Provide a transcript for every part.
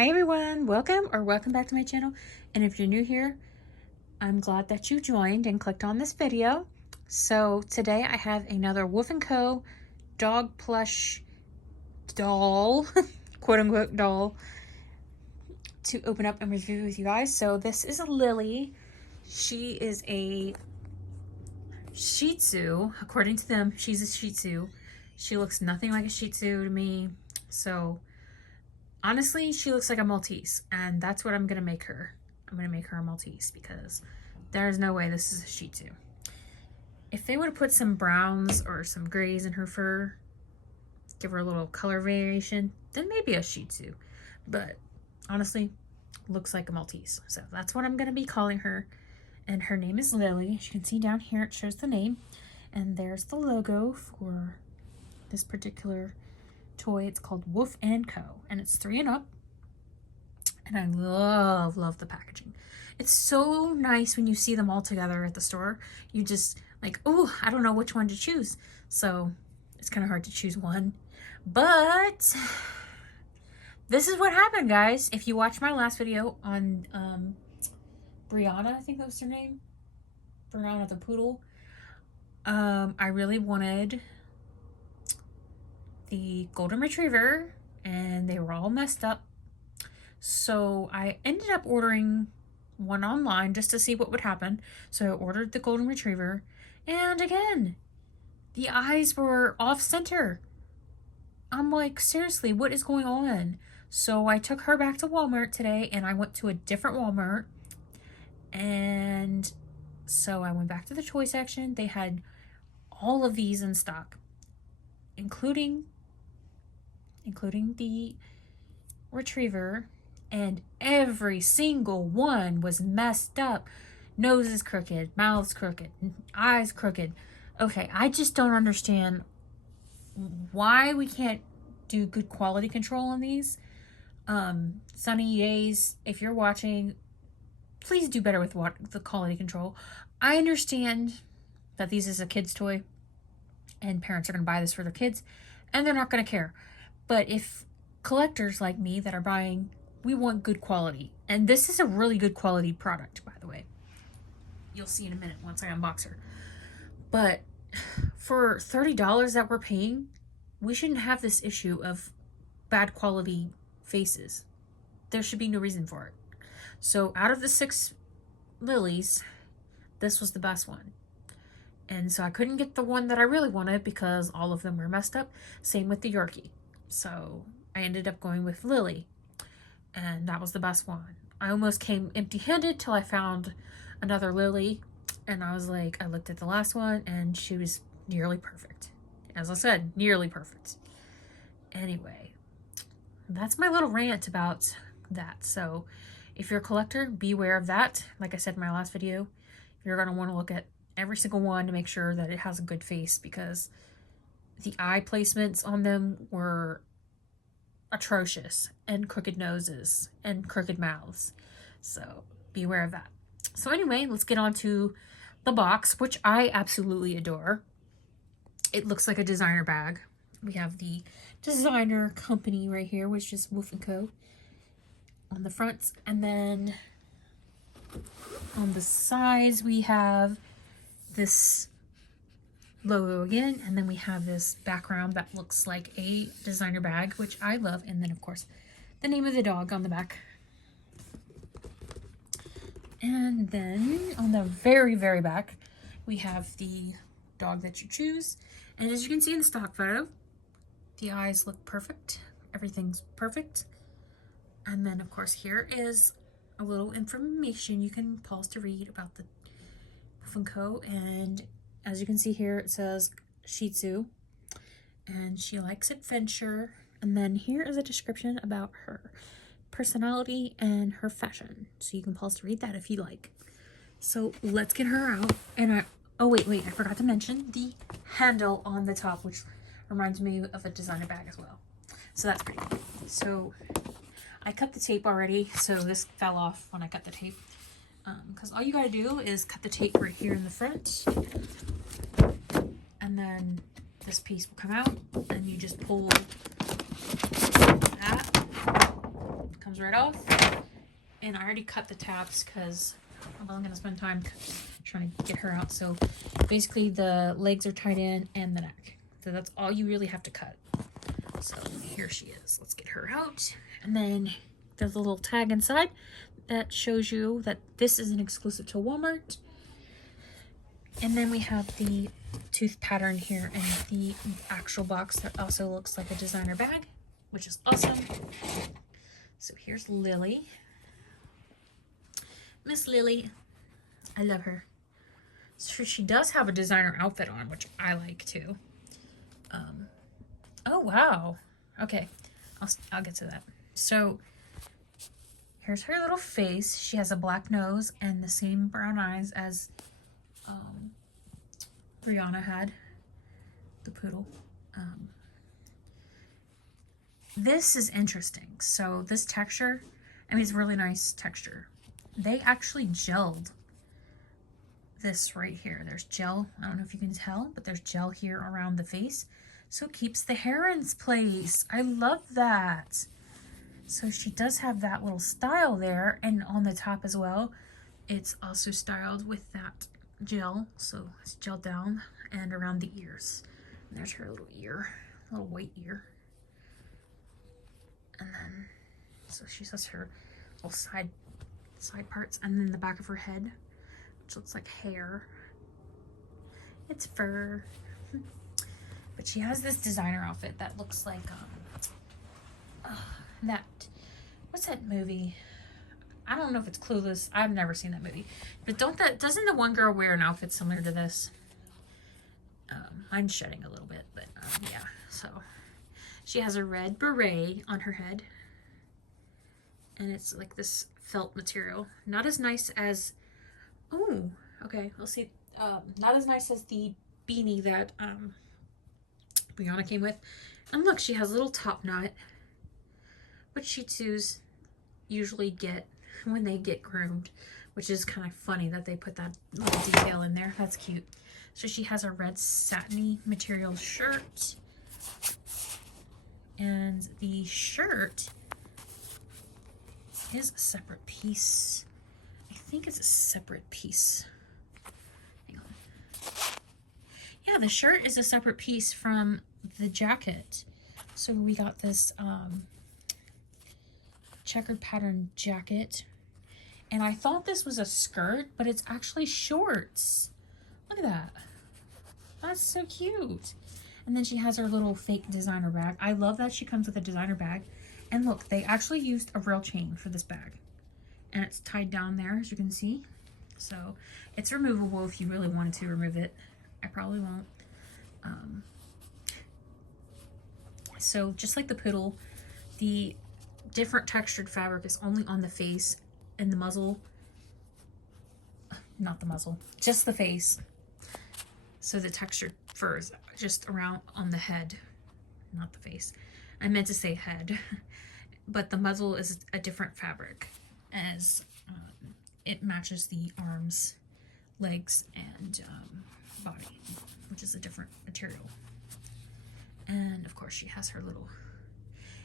Hi everyone, welcome back to my channel. And if you're new here, I'm glad that you joined and clicked on this video. So today I have another Woof Co dog plush doll, quote unquote doll, to open up and review with you guys. So this is a Lilly. She is a Shih Tzu. According to them, she's a Shih Tzu. She looks nothing like a Shih Tzu to me. So honestly, she looks like a Maltese, and that's what I'm gonna make her. I'm gonna make her a Maltese because there's no way this is a Shih Tzu. If they would have put some browns or some grays in her fur, give her a little color variation, then maybe a Shih Tzu. But honestly, looks like a Maltese. So that's what I'm gonna be calling her. And her name is Lilly. As you can see down here, it shows the name. And there's the logo for this particular toy. It's called Woof Co. And it's 3 and up. And I love the packaging. It's so nice when you see them all together at the store. You just like, oh, I don't know which one to choose. So it's kind of hard to choose one. But this is what happened, guys. If you watched my last video on Brianna, I think that was her name. Brianna the poodle. I really wanted the golden retriever and they were all messed up. So I ended up ordering one online just to see what would happen. So I ordered the golden retriever, and again, the eyes were off center. I'm like, seriously, what is going on? So I took her back to Walmart today, and I went to a different Walmart. And so I went back to the toy section. They had all of these in stock, including the retriever, and every single one was messed up. Nose is crooked, mouth's crooked, eyes crooked. Okay, I just don't understand why we can't do good quality control on these. Sunny Days, if you're watching, please do better with the quality control. I understand that this is a kid's toy and parents are going to buy this for their kids and they're not going to care. But if collectors like me that are buying, we want good quality. And this is a really good quality product, by the way. You'll see in a minute once I unbox her. But for $30 that we're paying, we shouldn't have this issue of bad quality faces. There should be no reason for it. So out of the 6 Lilies, this was the best one. And so I couldn't get the one that I really wanted because all of them were messed up. Same with the Yorkie. So I ended up going with Lilly. And that was the best one. I almost came empty-handed till I found another Lilly. And I was like, I looked at the last one and she was nearly perfect. As I said, nearly perfect. Anyway, that's my little rant about that. So if you're a collector, beware of that. Like I said in my last video, you're going to want to look at every single one to make sure that it has a good face, because the eye placements on them were atrocious, and crooked noses and crooked mouths. So beware of that. So anyway, let's get on to the box, which I absolutely adore. It looks like a designer bag. We have the designer company right here, which is Woof Co. on the front, and then on the sides we have this logo again, and then we have this background that looks like a designer bag, which I love, and then of course the name of the dog on the back. And then on the very back we have the dog that you choose, and as you can see in the stock photo, the eyes look perfect, everything's perfect. And then of course here is a little information you can pause to read about the Woof Co. And as you can see here, it says Shih Tzu and she likes adventure. And then here is a description about her personality and her fashion, so you can pause to read that if you like. So let's get her out. And oh wait, I forgot to mention the handle on the top, which reminds me of a designer bag as well. So that's pretty cool. So I cut the tape already, so this fell off when I cut the tape. Because all you gotta do is cut the tape right here in the front, and then this piece will come out, and you just pull that. It comes comes right off. And I already cut the tabs because I'm only going to spend time trying to get her out. So basically the legs are tied in and the neck. So that's all you really have to cut. So here she is. Let's get her out. And then there's a little tag inside that shows you that this is an exclusive to Walmart. And then we have the tooth pattern here and the actual box that also looks like a designer bag, which is awesome. So here's Lily. Miss Lily. I love her. So she does have a designer outfit on, which I like too. Oh wow. Okay, I'll get to that. So here's her little face. She has a black nose and the same brown eyes as Brianna had, the poodle. This is interesting. So this texture, I mean, it's really nice texture. They actually gelled this right here. There's gel. I don't know if you can tell, but there's gel here around the face. So it keeps the hair in place. I love that. So she does have that little style there, and on the top as well, it's also styled with that gel. So it's gelled down and around the ears. And there's her little ear, little white ear. And then, so she has her little side parts, and then the back of her head, which looks like hair. It's fur. But she has this designer outfit that looks like that, what's that movie? I don't know if it's Clueless. I've never seen that movie. But doesn't the one girl wear an outfit similar to this? I'm shedding a little bit, but yeah. So she has a red beret on her head. And it's like this felt material. Not as nice as, oh, okay, we'll see. Not as nice as the beanie that Brianna came with. And look, she has a little top knot, which Shih Tzus usually get when they get groomed, which is kind of funny that they put that little detail in there. That's cute. So she has a red satiny material shirt, and the shirt is a separate piece. I think it's a separate piece. Hang on. Yeah, the shirt is a separate piece from the jacket. So we got this checkered pattern jacket, and I thought this was a skirt, but it's actually shorts. Look at that. That's so cute. And then she has her little fake designer bag. I love that she comes with a designer bag. And look, they actually used a real chain for this bag. And it's tied down there, as you can see. So it's removable if you really wanted to remove it. I probably won't. So just like the poodle, the different textured fabric is only on the face and the muzzle. Not the muzzle, just the face. So the textured fur is just around on the head, not the face. I meant to say head. But the muzzle is a different fabric, as it matches the arms, legs, and body, which is a different material. And of course she has her little,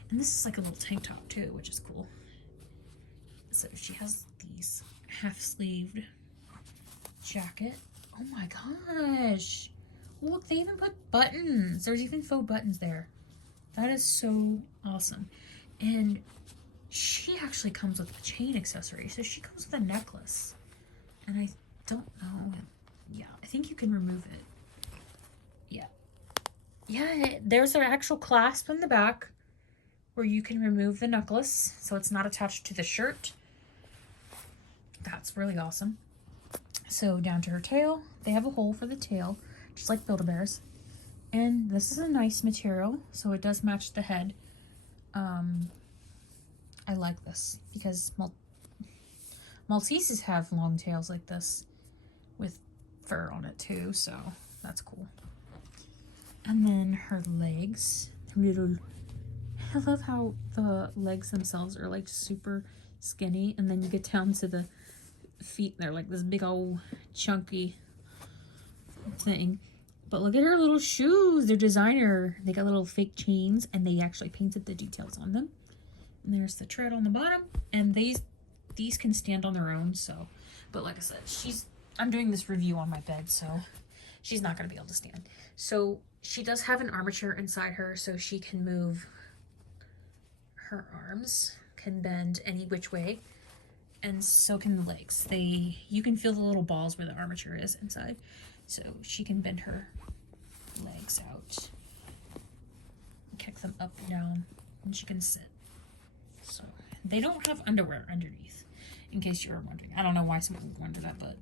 and this is like a little tank top too, which is cool. So she has these half-sleeved jacket. Oh my gosh. Look, they even put buttons. There's even faux buttons there. That is so awesome. And she actually comes with a chain accessory. So she comes with a necklace. And I don't know. Yeah, I think you can remove it. Yeah. Yeah, there's an actual clasp in the back where you can remove the necklace. So it's not attached to the shirt. That's really awesome. So down to her tail. They have a hole for the tail, just like Build-A-Bears. And this is a nice material, so it does match the head. I like this because Malteses have long tails like this with fur on it too, so that's cool. And then her legs, I love how the legs themselves are like super skinny, and then you get down to the feet, they're like this big old chunky thing. But look at her little shoes. They're designer. They got little fake chains, and they actually painted the details on them. And there's the tread on the bottom, and these can stand on their own. So, but like I said, I'm doing this review on my bed, so she's not going to be able to stand. So she does have an armature inside her, so she can move her arms, can bend any which way, and so can the legs. You can feel the little balls where the armature is inside, so she can bend her legs out, kick them up and down, and she can sit. So they don't have underwear underneath, in case you were wondering. I don't know why someone would wonder that, but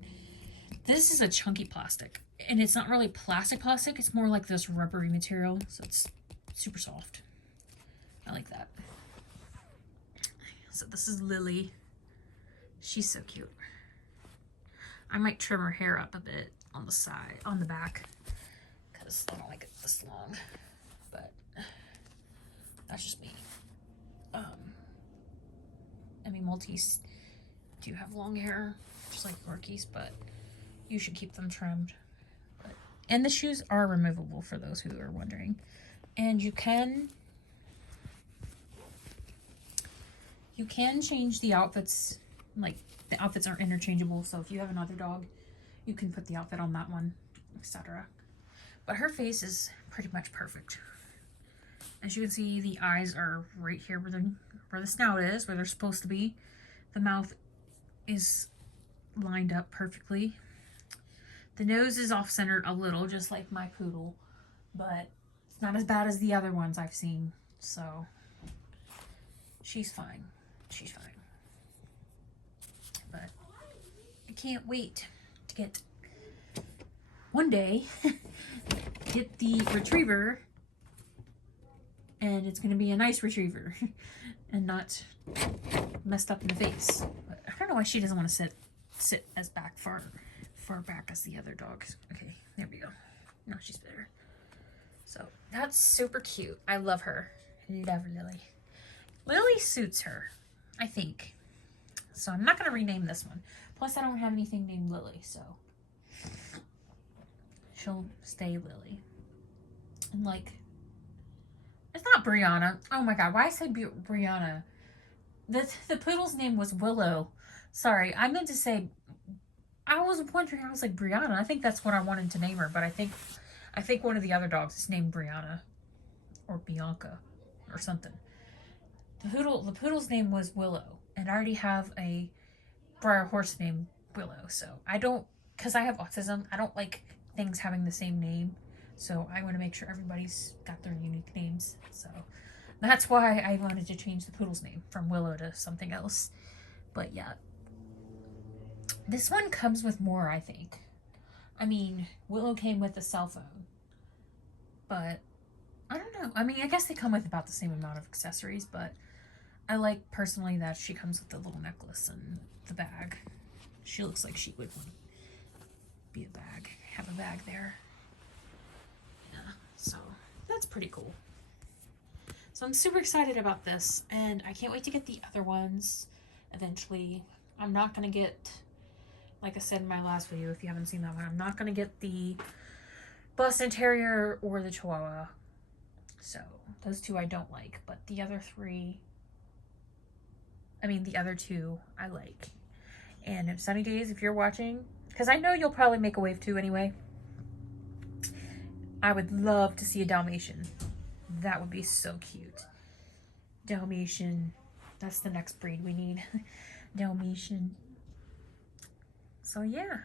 this is a chunky plastic, and it's not really plastic, it's more like this rubbery material, so it's super soft. I like that. So this is Lilly. She's so cute. I might trim her hair up a bit on the side, on the back, because I don't like it this long, but that's just me. I mean, Maltese do have long hair, just like Yorkies, but you should keep them trimmed. And the shoes are removable for those who are wondering. And you can change the outfits, like the outfits are interchangeable. So if you have another dog, you can put the outfit on that one, etc. But her face is pretty much perfect. As you can see, the eyes are right here where the snout is, where they're supposed to be. The mouth is lined up perfectly. The nose is off-centered a little, just like my poodle, but it's not as bad as the other ones I've seen. So she's fine. She's fine. But I can't wait to get one day get the retriever, and it's going to be a nice retriever and not messed up in the face. But I don't know why she doesn't want to sit as far back as the other dogs. Okay, there we go. No, she's better. So that's super cute. I love her. Love Lilly. Lilly suits her, I think. So I'm not going to rename this one. Plus, I don't have anything named Lilly, so she'll stay Lilly. And like, it's not Brianna. Oh my god, why I said Brianna? The poodle's name was Willow. Sorry, I meant to say. I was wondering. I was like, Brianna. I think that's what I wanted to name her, but I think one of the other dogs is named Brianna or Bianca or something. The poodle's name was Willow, and I already have a Breyer horse named Willow. So I don't, because I have autism, I don't like things having the same name. So I want to make sure everybody's got their unique names. So that's why I wanted to change the poodle's name from Willow to something else. But yeah, this one comes with more, I think. I mean, Willow came with a cell phone, but I don't know. I mean, I guess they come with about the same amount of accessories, but I like personally that she comes with the little necklace and the bag. She looks like she would want to be a bag, have a bag there. Yeah, so that's pretty cool. So I'm super excited about this, and I can't wait to get the other ones eventually. I'm not going to get, like I said in my last video, if you haven't seen that one, I'm not going to get the Boston Terrier or the Chihuahua. So those two I don't like, but the other two I like. And if Sunny Days, if you're watching, because I know you'll probably make a wave too anyway, I would love to see a Dalmatian. That would be so cute. Dalmatian, that's the next breed we need. Dalmatian. So yeah,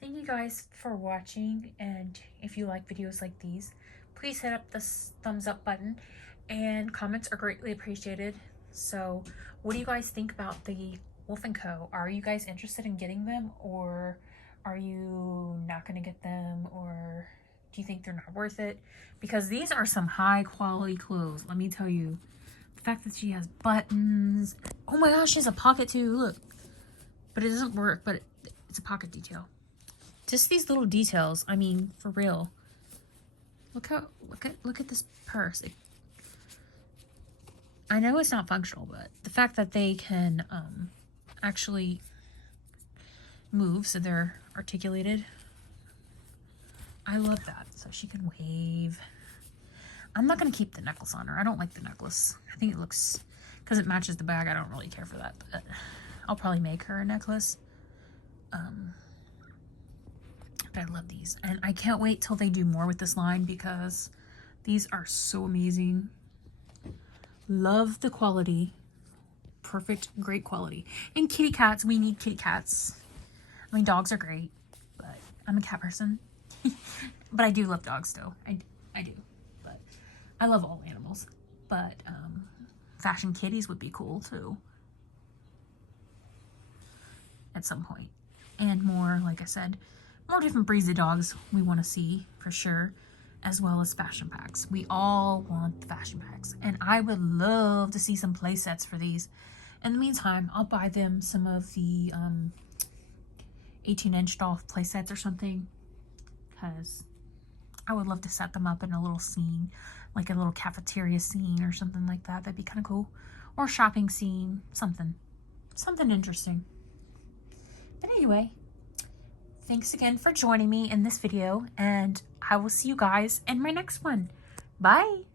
thank you guys for watching, and if you like videos like these, please hit up the thumbs up button, and comments are greatly appreciated. So what do you guys think about the Woof Co? Are you guys interested in getting them, or are you not going to get them, or do you think they're not worth it? Because these are some high quality clothes, let me tell you. The fact that she has buttons. Oh my gosh, she has a pocket too, look. But it doesn't work, but it's a pocket detail. Just these little details, I mean, for real. Look at this purse. I know it's not functional, but the fact that they can actually move, so they're articulated, I love that. So she can wave. I'm not going to keep the necklace on her. I don't like the necklace. I think it looks because it matches the bag. I don't really care for that, but I'll probably make her a necklace. But I love these, and I can't wait till they do more with this line because these are so amazing. Love the quality. Perfect, great quality. And kitty cats, we need kitty cats. I mean, dogs are great, but I'm a cat person. But I do love dogs though. I do. But I love all animals. But fashion kitties would be cool too. At some point. And more, like I said, more different breeds of dogs we want to see for sure, as well as fashion packs. We all want the fashion packs, and I would love to see some play sets for these. In the meantime, I'll buy them some of the 18-inch doll play sets or something, because I would love to set them up in a little scene, like a little cafeteria scene or something like that. That'd be kind of cool. Or shopping scene, something interesting. But anyway, thanks again for joining me in this video, and I will see you guys in my next one. Bye!